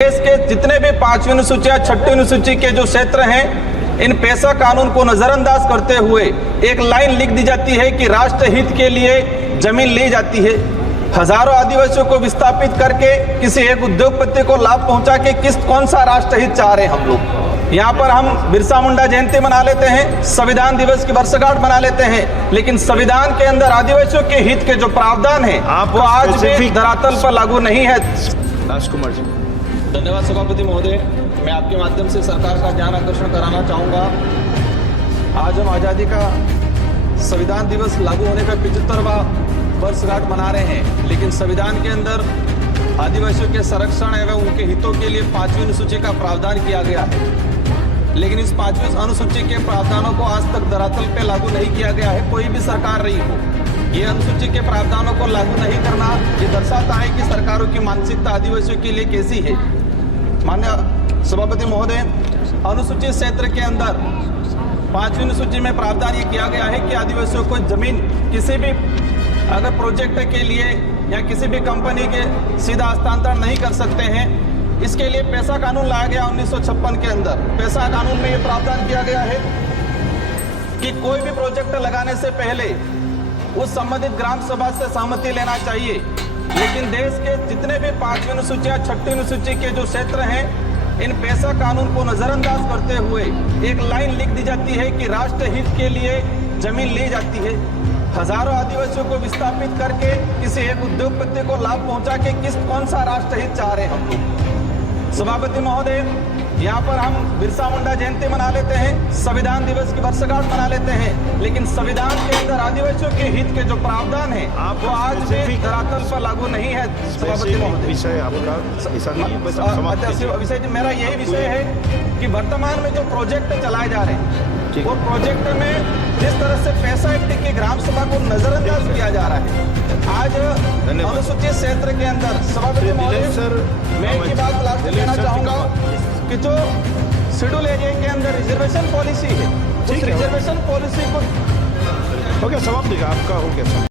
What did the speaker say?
देश के जितने भी 5वीं अनुसूची या 6वीं अनुसूची के जो क्षेत्र हैं, इन पेशा कानून को नजरअंदाज करते हुए एक लाइन लिख दी जाती है कि राष्ट्र हित के लिए जमीन ली जाती है। हजारों आदिवासियों को विस्थापित करके किसी एक उद्योगपति को लाभ पहुंचा के कौन सा राष्ट्र हित चाह रहे हैं हम लोग। यहाँ पर हम बिरसा मुंडा जयंती मना लेते हैं, संविधान दिवस की वर्षगांठ मना लेते हैं, लेकिन संविधान के अंदर आदिवासियों के हित के जो प्रावधान है वो आज भी धरातल पर लागू नहीं है। राजकुमार जी, धन्यवाद सभापति महोदय। मैं आपके माध्यम से सरकार का ध्यान आकर्षण कराना चाहूँगा। आज हम आज़ादी का संविधान दिवस लागू होने का 75वां वर्षगांठ मना रहे हैं, लेकिन संविधान के अंदर आदिवासियों के संरक्षण एवं उनके हितों के लिए 5वीं अनुसूची का प्रावधान किया गया है, लेकिन इस 5वीं अनुसूची के प्रावधानों को आज तक धरातल पे लागू नहीं किया गया है। कोई भी सरकार रही हो, ये अनुसूची के प्रावधानों को लागू नहीं करना ये दर्शाता है कि सरकारों की मानसिकता आदिवासियों के लिए कैसी है। माननीय सभापति महोदय, अनुसूचित क्षेत्र के अंदर 5वीं अनुसूची में प्रावधान ये किया गया है कि आदिवासियों को जमीन किसी भी अगर प्रोजेक्ट के लिए या किसी भी कंपनी के सीधा हस्तांतरण नहीं कर सकते हैं। इसके लिए पेशा कानून लाया गया 1956 के अंदर। पेशा कानून में ये प्रावधान किया गया है कि कोई भी प्रोजेक्ट लगाने से पहले उस संबंधित ग्राम सभा से सहमति लेना चाहिए। लेकिन देश के जितने भी 5वीं अनुसूची या 6वीं अनुसूची के जो क्षेत्र हैं, इन पेशा कानून को नजरअंदाज करते हुए एक लाइन लिख दी जाती है कि राष्ट्र हित के लिए जमीन ली जाती है। हजारों आदिवासियों को विस्थापित करके किसी एक उद्योगपति को लाभ पहुंचा के कौन सा राष्ट्र हित चाह रहे हैं हम लोग। सभापति महोदय, यहाँ पर हम बिरसा मुंडा जयंती मना लेते हैं, संविधान दिवस की वर्षगांठ मना लेते हैं, लेकिन संविधान के अंदर आदिवासियों के हित के जो प्रावधान है वो आज भी धरातल पर लागू नहीं है। सभापति महोदय, विषय आपका विषय मेरा यही विषय है कि वर्तमान में जो प्रोजेक्ट चलाए जा रहे हैं वो प्रोजेक्ट में जिस तरह से पैसा एक्ट की ग्राम सभा को नजरअंदाज किया जा रहा है आज अनुसूचित क्षेत्र के अंदर। सभापति महोदय, मैं एक ही बात लास्ट कहना चाहूंगा कि जो शेड्यूल एरिया के अंदर रिजर्वेशन पॉलिसी है, उस रिजर्वेशन पॉलिसी को हो गया समाप्त, आपका हो गया।